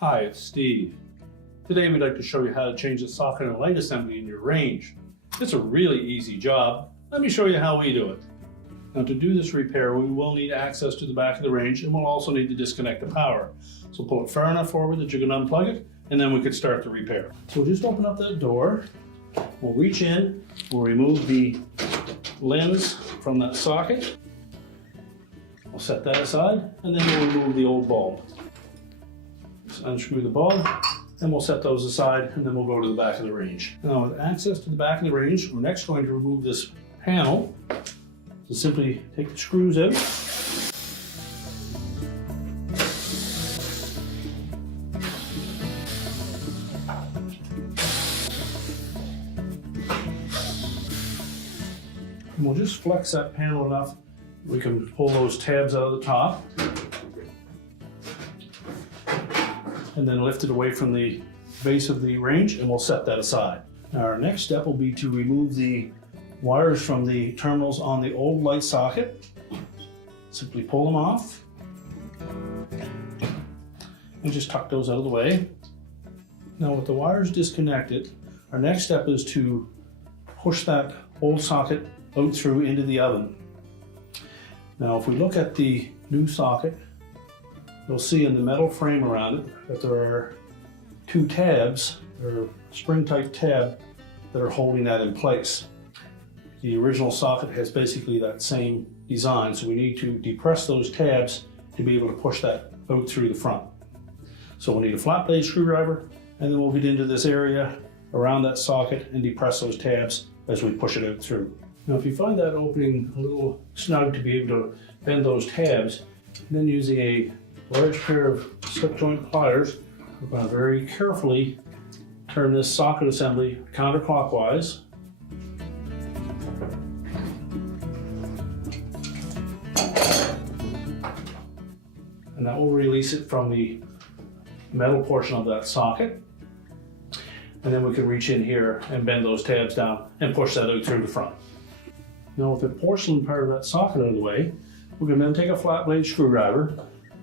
Hi, it's Steve. Today we'd like to show you how to change the socket and light assembly in your range. It's a really easy job. Let me show you how we do it. Now to do this repair, we will need access to the back of the range, and we'll also need to disconnect the power. So pull it far enough forward that you can unplug it, and then we could start the repair. So we'll just open up that door. We'll reach in, we'll remove the lens from that socket. We'll set that aside, and then we'll remove the old bulb. Just unscrew the bulb, and we'll set those aside, and then we'll go to the back of the range. Now with access to the back of the range, we're next going to remove this panel. So simply take the screws out. And we'll just flex that panel enough we can pull those tabs out of the top. And then lift it away from the base of the range, and we'll set that aside. Now our next step will be to remove the wires from the terminals on the old light socket. Simply pull them off and just tuck those out of the way. Now with the wires disconnected, our next step is to push that old socket out through into the oven. Now if we look at the new socket, you'll see in the metal frame around it that there are two tabs, or spring-type tab, that are holding that in place. The original socket has basically that same design, so we need to depress those tabs to be able to push that out through the front. So we'll need a flat blade screwdriver, and then we'll get into this area around that socket and depress those tabs as we push it out through. Now if you find that opening a little snug to be able to bend those tabs, then using a large pair of slip joint pliers, we're going to very carefully turn this socket assembly counterclockwise. And that will release it from the metal portion of that socket. And then we can reach in here and bend those tabs down and push that out through the front. Now with the porcelain part of that socket out of the way, we're going to then take a flat blade screwdriver,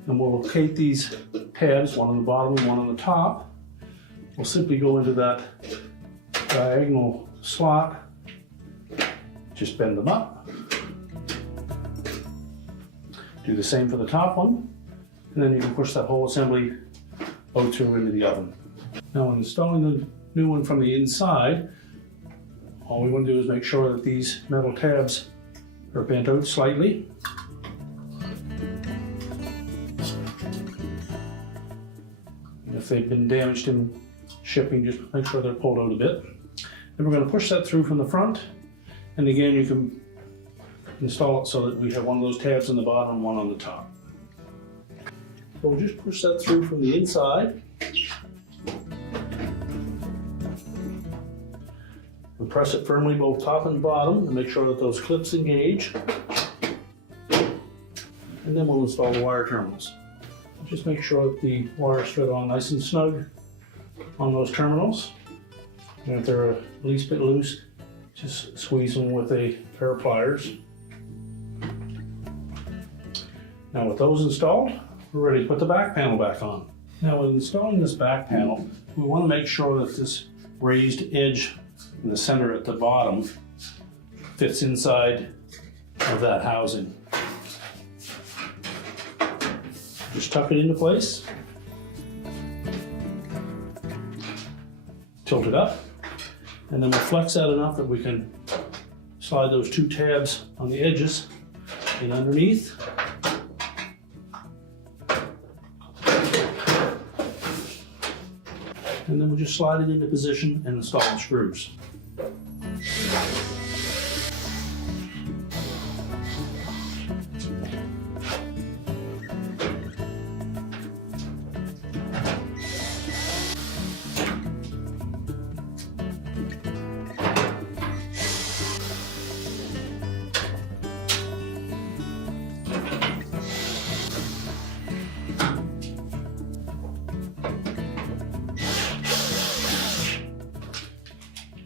and we'll locate these tabs, one on the bottom and one on the top. We'll simply go into that diagonal slot, just bend them up. Do the same for the top one, and then you can push that whole assembly out through into the oven. Now when installing the new one from the inside, all we want to do is make sure that these metal tabs are bent out slightly. If they've been damaged in shipping, just make sure they're pulled out a bit. Then we're going to push that through from the front, and again you can install it so that we have one of those tabs on the bottom and one on the top. So we'll just push that through from the inside. And press it firmly both top and bottom to make sure that those clips engage. And then we'll install the wire terminals. Just make sure that the wires fit on nice and snug on those terminals. And if they're at least a bit loose, just squeeze them with a pair of pliers. Now with those installed, we're ready to put the back panel back on. Now when installing this back panel, we want to make sure that this raised edge in the center at the bottom fits inside of that housing. Just tuck it into place, tilt it up, and then we'll flex that enough that we can slide those two tabs on the edges in underneath. And then we'll just slide it into position and install the screws.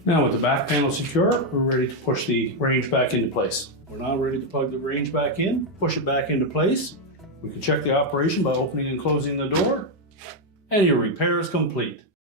Now with the back panel secure, we're ready to push the range back into place. We're now ready to plug the range back in, push it back into place. We can check the operation by opening and closing the door. and your repair is complete.